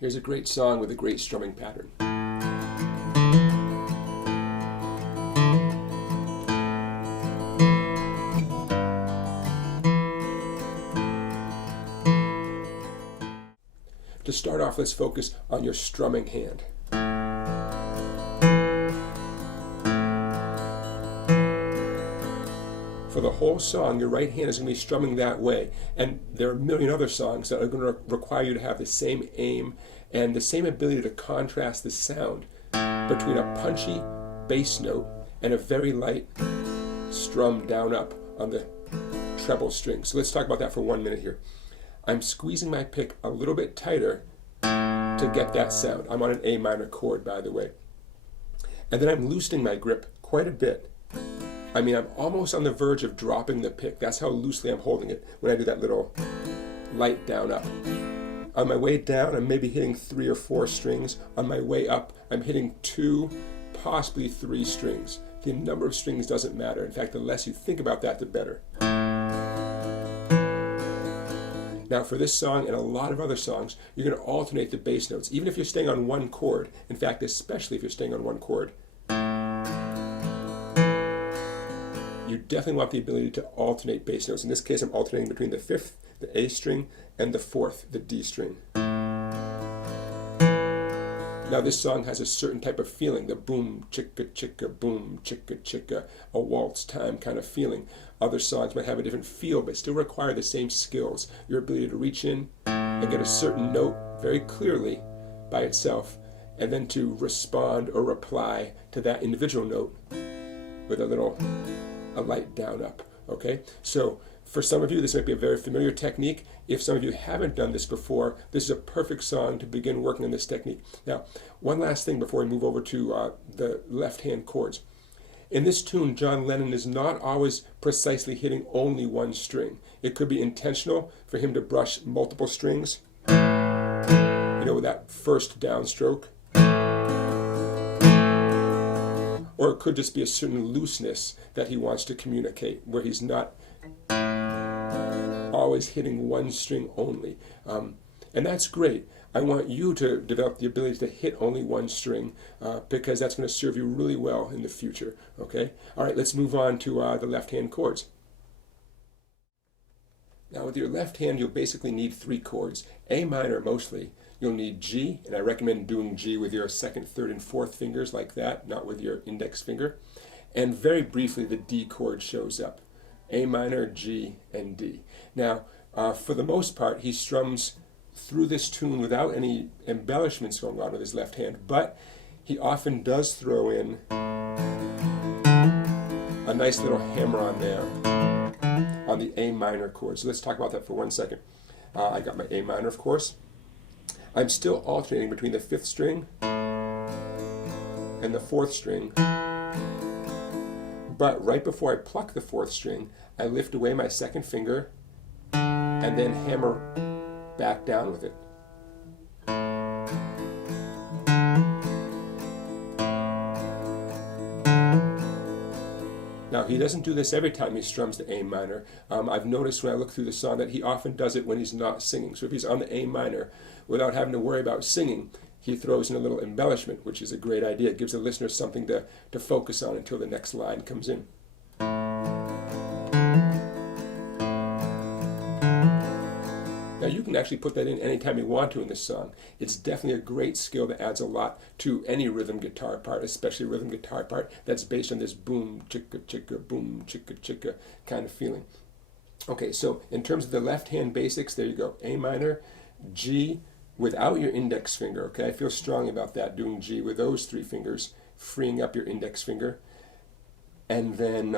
Here's a great song with a great strumming pattern. To start off, let's focus on your strumming hand. For the whole song, your right hand is going to be strumming that way. And there are a million other songs that are going to require you to have the same aim and the same ability to contrast the sound between a punchy bass note and a very light strum down up on the treble string. So let's talk about that for 1 minute here. I'm squeezing my pick a little bit tighter to get that sound. I'm on an A minor chord, by the way. And then I'm loosening my grip quite a bit. I mean, I'm almost on the verge of dropping the pick. That's how loosely I'm holding it when I do that little light down up. On my way down, I'm maybe hitting 3 or 4 strings. On my way up, I'm hitting 2, possibly 3 strings. The number of strings doesn't matter. In fact, the less you think about that, the better. Now for this song and a lot of other songs, you're going to alternate the bass notes, even if you're staying on one chord. In fact, especially if you're staying on one chord. You definitely want the ability to alternate bass notes. In this case, I'm alternating between the 5th, the A string, and the 4th, the D string. Now this song has a certain type of feeling, the boom, chicka, chicka, boom, chicka, chicka, a waltz time kind of feeling. Other songs might have a different feel, but still require the same skills. Your ability to reach in and get a certain note very clearly by itself, and then to respond or reply to that individual note with a light down up, okay? So for some of you, this might be a very familiar technique. If some of you haven't done this before, this is a perfect song to begin working on this technique. Now, one last thing before we move over to the left-hand chords. In this tune, John Lennon is not always precisely hitting only one string. It could be intentional for him to brush multiple strings, you know, with that first downstroke. Or it could just be a certain looseness that he wants to communicate, where he's not always hitting one string only. And that's great. I want you to develop the ability to hit only one string because that's going to serve you really well in the future. Okay? All right, let's move on to the left-hand chords. Now with your left hand, you'll basically need 3 chords. A minor mostly. You'll need G, and I recommend doing G with your 2nd, 3rd, and 4th fingers like that, not with your index finger. And very briefly, the D chord shows up. A minor, G, and D. Now, for the most part, he strums through this tune without any embellishments going on with his left hand, but he often does throw in a nice little hammer on there on the A minor chord. So let's talk about that for 1 second. I got my A minor, of course. I'm still alternating between the 5th string and the 4th string, but right before I pluck the 4th string, I lift away my 2nd finger and then hammer back down with it. Now he doesn't do this every time he strums the A minor. I've noticed when I look through the song that he often does it when he's not singing. So if he's on the A minor, without having to worry about singing, he throws in a little embellishment, which is a great idea. It gives the listener something to focus on until the next line comes in. Now you can actually put that in anytime you want to in this song. It's definitely a great skill that adds a lot to any rhythm guitar part, especially a rhythm guitar part that's based on this boom, chicka, chicka, boom, chicka, chicka kind of feeling. Okay, so in terms of the left hand basics, there you go. A minor, G without your index finger, okay? I feel strong about that, doing G with those 3 fingers, freeing up your index finger. And then,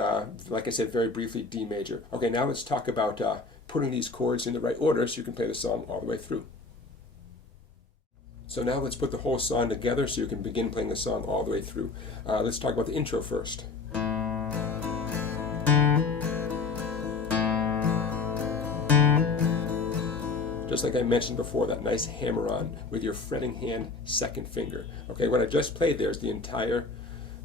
like I said very briefly, D major. Okay, now let's talk about putting these chords in the right order so you can play the song all the way through. So now let's put the whole song together so you can begin playing the song all the way through. Let's talk about the intro first. Just like I mentioned before, that nice hammer-on with your fretting hand 2nd finger. Okay, what I just played there is the entire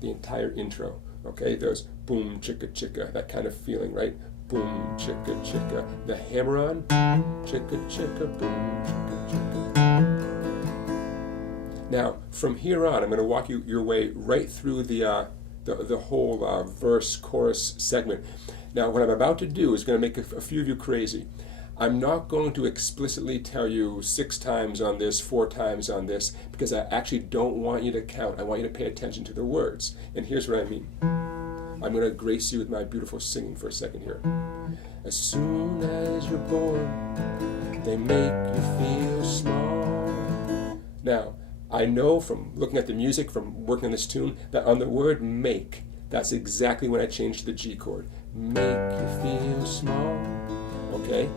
intro. Okay, those boom, chicka, chicka, that kind of feeling, right? Boom, chicka, chicka. The hammer-on, chicka, chicka, boom, chicka, chicka. Now, from here on, I'm going to walk you your way right through the whole verse chorus segment. Now, what I'm about to do is going to make a few of you crazy. I'm not going to explicitly tell you 6 times on this, 4 times on this, because I actually don't want you to count. I want you to pay attention to the words. And here's what I mean. I'm going to grace you with my beautiful singing for a second here. As soon as you're born, they make you feel small. Now, I know from looking at the music, from working on this tune, that on the word make, that's exactly when I changed to the G chord. Make you feel small. Okay?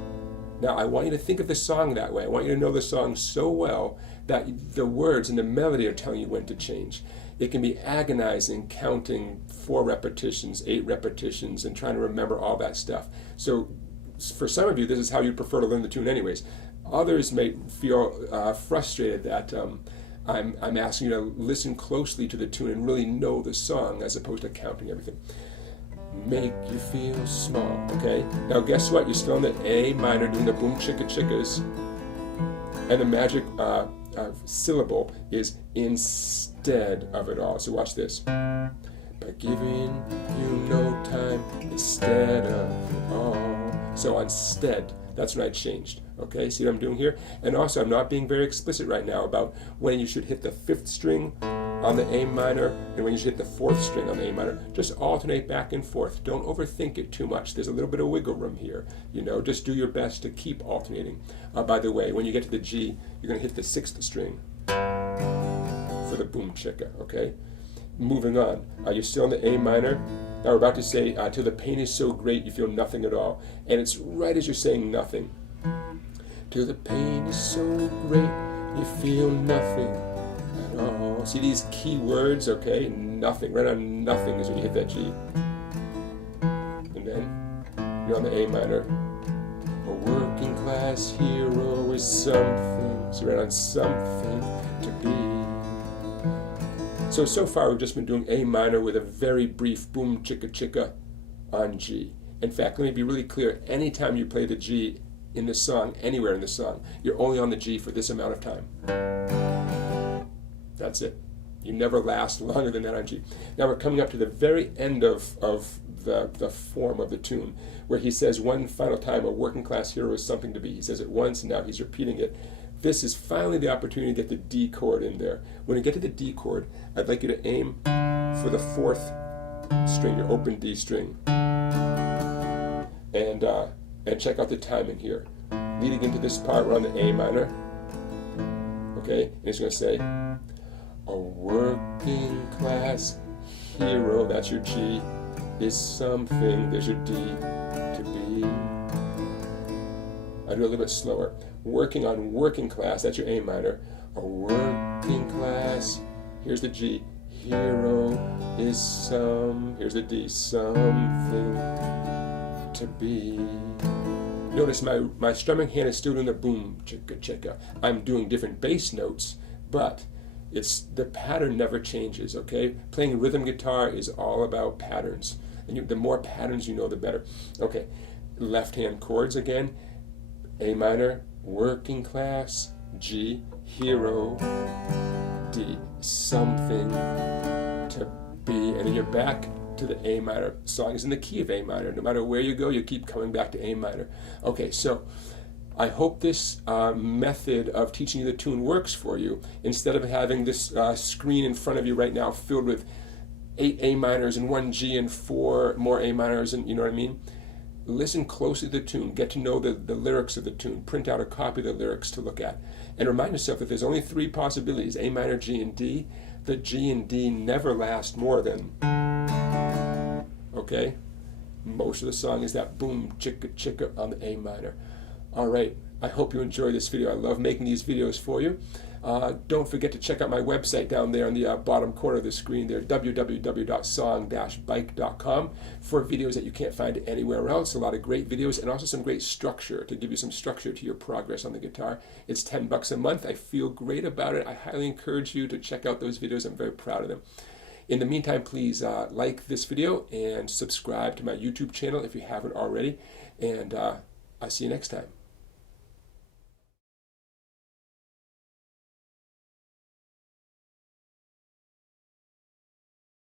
Now, I want you to think of the song that way. I want you to know the song so well that the words and the melody are telling you when to change. It can be agonizing counting 4 repetitions, 8 repetitions, and trying to remember all that stuff. So for some of you, this is how you'd prefer to learn the tune anyways. Others may feel frustrated that I'm asking you to listen closely to the tune and really know the song as opposed to counting everything. Make you feel small, okay? Now guess what? You're still in the A minor doing the boom chicka chickas. And the magic syllable is instead of it all. So watch this. By giving you no time instead of it all. So instead, that's when I changed. Okay, see what I'm doing here? And also, I'm not being very explicit right now about when you should hit the 5th string on the A minor and when you should hit the 4th string on the A minor. Just alternate back and forth. Don't overthink it too much. There's a little bit of wiggle room here. You know, just do your best to keep alternating. By the way, when you get to the G, you're going to hit the 6th string for the boom chicka, okay? Moving on. You're still in the A minor. Now we're about to say, till the pain is so great you feel nothing at all. And it's right as you're saying nothing. Till the pain is so great you feel nothing at all. See these key words, okay? Nothing. Right on nothing is when you hit that G. And then you're on the A minor. A working class hero is something. So right on something to be. So far we've just been doing A minor with a very brief boom chicka chicka on G. In fact, let me be really clear. Anytime you play the G in the song, anywhere in the song, you're only on the G for this amount of time. That's it. You never last longer than that on G. Now we're coming up to the very end of the form of the tune, where he says one final time, a working class hero is something to be. He says it once, and now he's repeating it. This is finally the opportunity to get the D chord in there. When you get to the D chord, I'd like you to aim for the 4th string, your open D string. And check out the timing here. Leading into this part, we're on the A minor. Okay, and he's going to say, a working class hero, that's your G, is something, there's your D, to be. I do a little bit slower. Working on working class, that's your A minor. A working class, here's the G, hero is here's the D, something to be. Notice my strumming hand is still doing the boom chicka chicka. I'm doing different bass notes, but the pattern never changes, okay? Playing rhythm guitar is all about patterns. And the more patterns you know, the better. Okay, left hand chords again. A minor, working class, G, hero, D, something to be. And then you're back to the A minor. The song is in the key of A minor. No matter where you go, you keep coming back to A minor. Okay, so I hope this method of teaching you the tune works for you. Instead of having this screen in front of you right now filled with 8 A minors and 1 G and 4 more A minors, and you know what I mean? Listen closely to the tune. Get to know the lyrics of the tune. Print out a copy of the lyrics to look at. And remind yourself that there's only 3 possibilities, A minor, G, and D. The G and D never last more than, okay? Most of the song is that boom, chicka, chicka on the A minor. All right, I hope you enjoy this video. I love making these videos for you. Don't forget to check out my website down there in the bottom corner of the screen there, www.song-bike.com, for videos that you can't find anywhere else. A lot of great videos and also some great structure to give you some structure to your progress on the guitar. It's $10 a month. I feel great about it. I highly encourage you to check out those videos. I'm very proud of them. In the meantime, please like this video and subscribe to my YouTube channel if you haven't already. And I'll see you next time.